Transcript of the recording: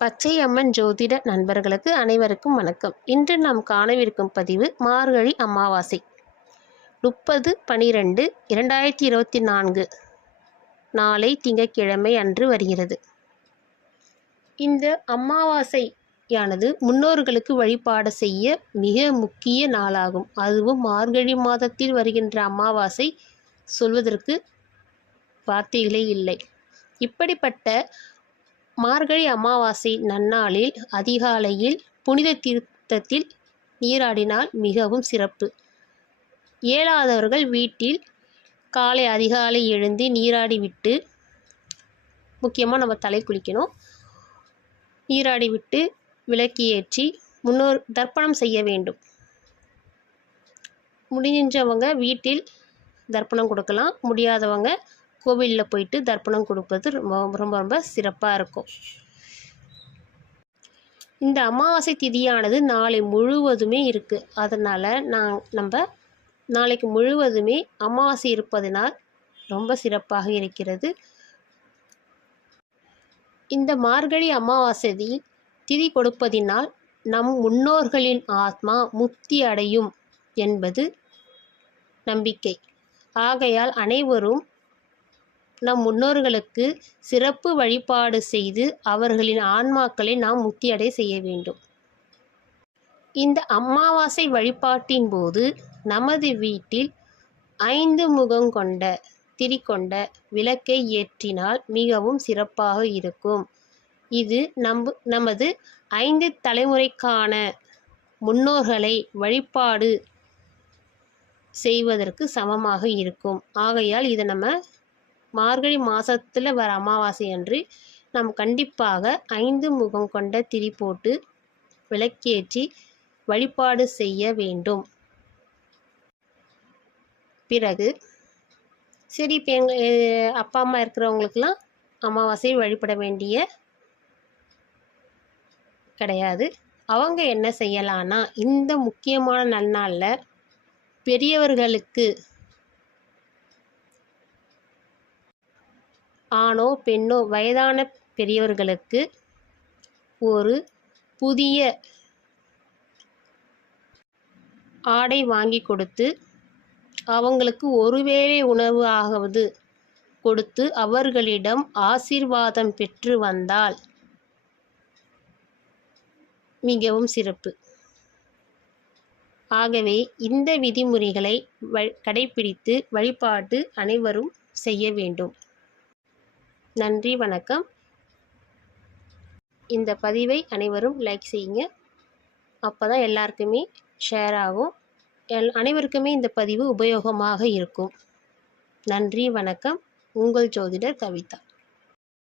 பச்சை அம்மன் ஜோதிட நண்பர்களுக்கு அனைவருக்கும் வணக்கம். இன்று நாம் காணவிருக்கும் பதிவு மார்கழி அமாவாசை 30/12/2024 நாளை திங்கட்கிழமை அன்று வருகிறது. இந்த அமாவாசையானது முன்னோர்களுக்கு வழிபாடு செய்ய மிக முக்கிய நாளாகும். அதுவும் மார்கழி மாதத்தில் வருகின்ற அமாவாசை சொல்வதற்கு வார்த்தைகளே இல்லை. இப்படிப்பட்ட மார்கழி அமாவாசை நன்னாளில் அதிகாலையில் புனித தீர்த்தத்தில் நீராடினால் மிகவும் சிறப்பு. இயலாதவர்கள் வீட்டில் காலை அதிகாலை எழுந்து நீராடிவிட்டு, முக்கியமாக நம்ம தலை குளிக்கணும், நீராடிவிட்டு விளக்கு ஏற்றி முன்னோர் தர்ப்பணம் செய்ய வேண்டும். முடிஞ்சவங்க வீட்டில் தர்ப்பணம் கொடுக்கலாம், முடியாதவங்க கோவிலில் போயிட்டு தர்ப்பணம் கொடுப்பது ரொம்ப ரொம்ப சிறப்பாக இருக்கும். இந்த அமாவாசை திதியானது நாளை முழுவதுமே இருக்குது. அதனால் நம்ம நாளைக்கு முழுவதுமே அமாவாசை இருப்பதனால் ரொம்ப சிறப்பாக இருக்கிறது. இந்த மார்கழி அமாவாசை திதி கொடுப்பதினால் நம் முன்னோர்களின் ஆத்மா முக்தி அடையும் என்பது நம்பிக்கை. ஆகையால் அனைவரும் நம் முன்னோர்களுக்கு சிறப்பு வழிபாடு செய்து அவர்களின் ஆன்மாக்களை நாம் முக்தியடை செய்ய வேண்டும். இந்த அமாவாசை வழிபாட்டின் போது நமது வீட்டில் 5 முகம் கொண்ட திரி கொண்ட விளக்கை ஏற்றினால் மிகவும் சிறப்பாக இருக்கும். இது நமது 5 தலைமுறைக்கான முன்னோர்களை வழிபாடு செய்வதற்கு சமமாக இருக்கும். ஆகையால் இதை நம்ம மார்கழி மாதத்தில் வர அமாவாசை அன்று நாம் கண்டிப்பாக 5 முகம் கொண்ட திரி போட்டு விளக்கேற்றி வழிபாடு செய்ய வேண்டும். பிறகு சரி, இப்போ எங்கள் அப்பா அம்மா இருக்கிறவங்களுக்கெல்லாம் அமாவாசை வழிபட வேண்டிய கிடையாது. அவங்க என்ன செய்யலான்னா, இந்த முக்கியமான நன்னாளில் பெரியவர்களுக்கு, ஆணோ பெண்ணோ, வயதான பெரியவர்களுக்கு ஒரு புதிய ஆடை வாங்கி கொடுத்து அவங்களுக்கு ஒருவேளை உணவு ஆவது கொடுத்து அவர்களிடம் ஆசீர்வாதம் பெற்று வந்தால் மிகவும் சிறப்பு. ஆகவே இந்த விதிமுறைகளை கடைபிடித்து வழிபாடு அனைவரும் செய்ய வேண்டும். நன்றி, வணக்கம். இந்த பதிவை அனைவரும் லைக் செய்யுங்க. அப்போ தான் எல்லாருக்குமே ஷேர் ஆகும். அனைவருக்குமே இந்த பதிவு உபயோகமாக இருக்கும். நன்றி, வணக்கம். உங்கள் ஜோதிடர் கவிதா.